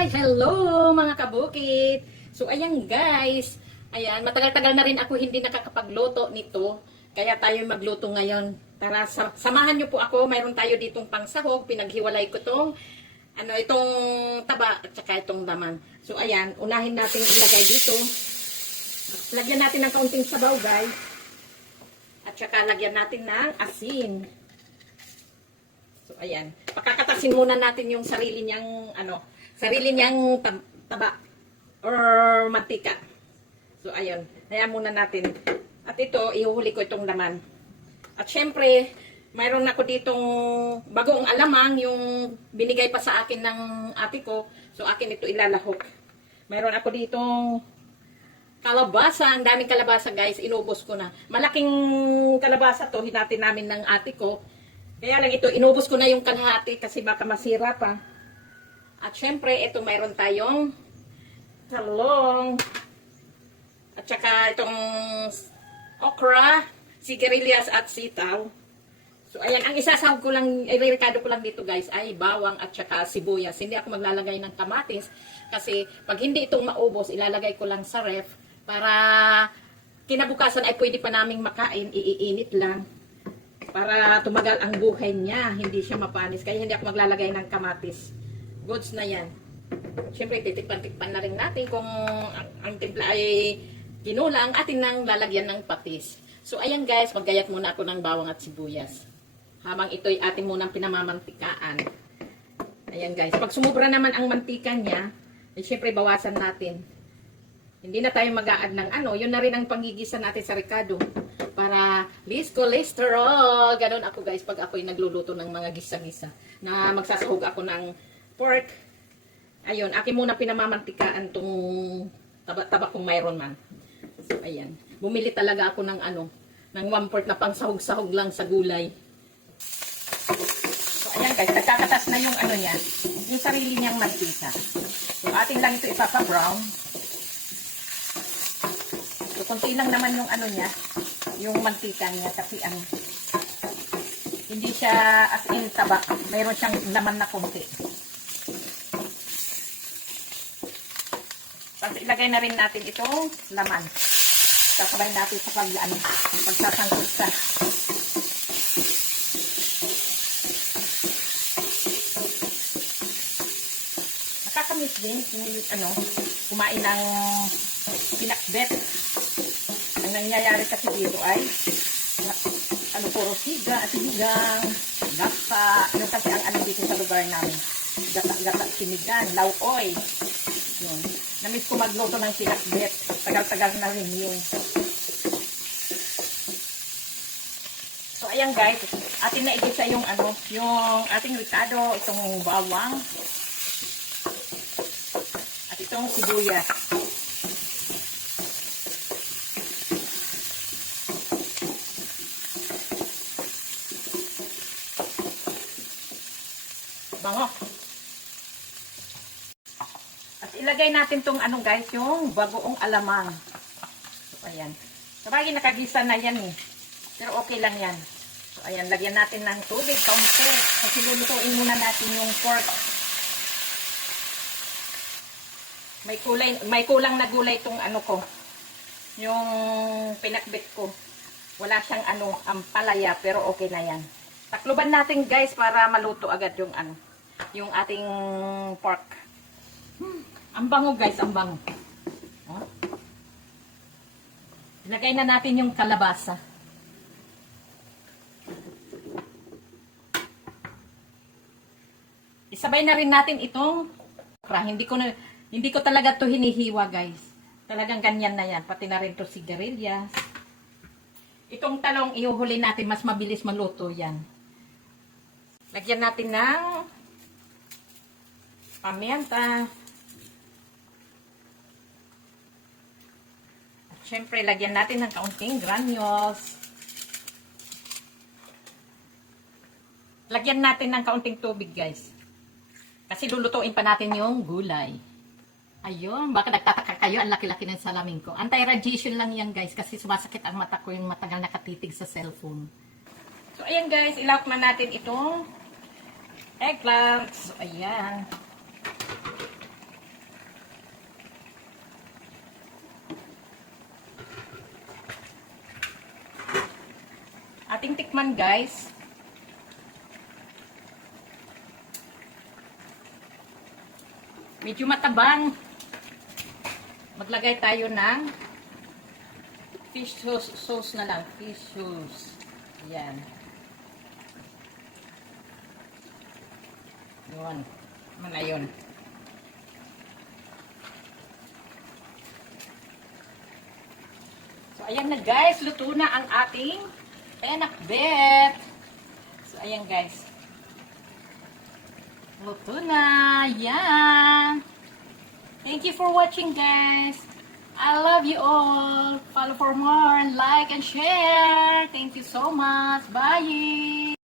Hi! Hello mga kabukit! So ayan guys, ayan, matagal-tagal na rin ako hindi nakakapagluto nito. Kaya tayo magluto ngayon. Tara, samahan niyo po ako. Mayroon tayo ditong pangsahog. Pinaghiwalay ko itong taba at saka itong laman. So ayan, unahin natin ilagay dito. Lagyan natin ng kaunting sabaw guys. At saka lagyan natin ng asin. So ayan, pakakatasin muna natin yung sarili niyang taba or mantika. So ayun, hayaan muna natin. At ito, ihuhuli ko itong laman. At syempre, mayroon ako ditong bagoong alamang, yung binigay pa sa akin ng ate ko. So akin ito ilalahok. Mayroon ako ditong kalabasa, ang daming kalabasa guys, inubos ko na. Malaking kalabasa to, hinatin namin ng ate ko. Kaya lang ito, inubos ko na yung kalahati kasi baka masira pa. At syempre, ito mayroon tayong talong. At saka itong okra, sigarilyas at sitaw. So ayan, ang isasahog ko lang, irerekado ko lang dito guys, ay bawang at saka sibuyas. Hindi ako maglalagay ng kamatis kasi pag hindi itong maubos, ilalagay ko lang sa ref para kinabukasan ay pwede pa naming makain, iinit lang. Para tumagal ang buhay niya, hindi siya mapanis. Kaya hindi ako maglalagay ng kamatis. Goods na yan. Siyempre, titikpan-tikpan na rin natin kung ang timpla ay ginulang, atin nang lalagyan ng patis. So, ayan guys, maggayat muna ako ng bawang at sibuyas. Habang ito'y ating munang pinamamantikaan. Ayan guys, pag sumubra naman ang mantika niya, eh, siyempre bawasan natin. Hindi na tayo mag-a-add ng yun na rin ang panggigisa natin sa Ricardo. Para least cholesterol. Ganon ako guys pag ako'y nagluluto ng mga gisa-gisa. Na magsasahog ako ng pork. Ayun, akin muna pinamamantikaan tong taba kung mayroon man. So, ayan. Bumili talaga ako ng ng 1/4 na pang sahog-sahog lang sa gulay. So, ayan guys, nagkakatas na yung niya. Yung sarili niyang mantika. So, ating lang ito ipapa-brown. So, konti lang naman yung niya. Yung mantika niya kasi hindi siya as in taba. Mayroon siyang laman na konti. Tapos ilagay na rin natin itong laman. Sasabay natin sa pagsasangkot sa. Nakakamiss din yung kumain ng pinakbet. Ang nangyayari kasi dito ay puro sinigang, gata. Yung kasi ang dito sa lugar namin. Gata, sinigang, lauoy. Yun. Namiss ko magluto ng pinakbet. Tagal-tagal na rin yun. So, ayan guys. Atin na igisa yung yung ating Ricardo, itong bawang. At itong sibuyas. Bango. At ilagay natin tong guys, yung bagoong alamang. So, ayan. Sabagay nakagisa na yan eh. Pero okay lang yan. So, ayan. Lagyan natin ng tubig, kaunti. Kasi lulutuin muna natin yung pork. May kulang na gulay itong ko. Yung pinakbit ko. Wala siyang ampalaya, pero okay na yan. Takluban natin guys para maluto agad yung ating pork. Ang bango guys, ang bango. Oh. Ilagay na natin yung kalabasa. Isabay na rin natin itong okra. Hindi ko talaga to hinihiwa guys. Talagang ganyan na yan. Pati na rin to sigarilyas. Itong talong ihuhuli natin, mas mabilis maluto yan. Lagyan natin ng pamienta. At syempre, lagyan natin ng kaunting granules. Lagyan natin ng kaunting tubig, guys. Kasi lulutuin pa natin yung gulay. Ayun, baka nagtataka kayo, ang laki-laki ng salamin ko. Anti-radiation lang yan, guys, kasi sumasakit ang mata ko yung matagal nakatitig sa cellphone. So, ayan, guys, ilawak na natin itong eggplants. So, ayan. ating tikman, guys. Medyo matabang. Maglagay tayo ng fish sauce na lang. Fish sauce. Yan. Yun. Mana yun. So, ayan na guys. Luto na ang ating pinakbet. So, ayan guys. Luto na. Yan. Thank you for watching, guys. I love you all. Follow for more and like and share. Thank you so much. Bye.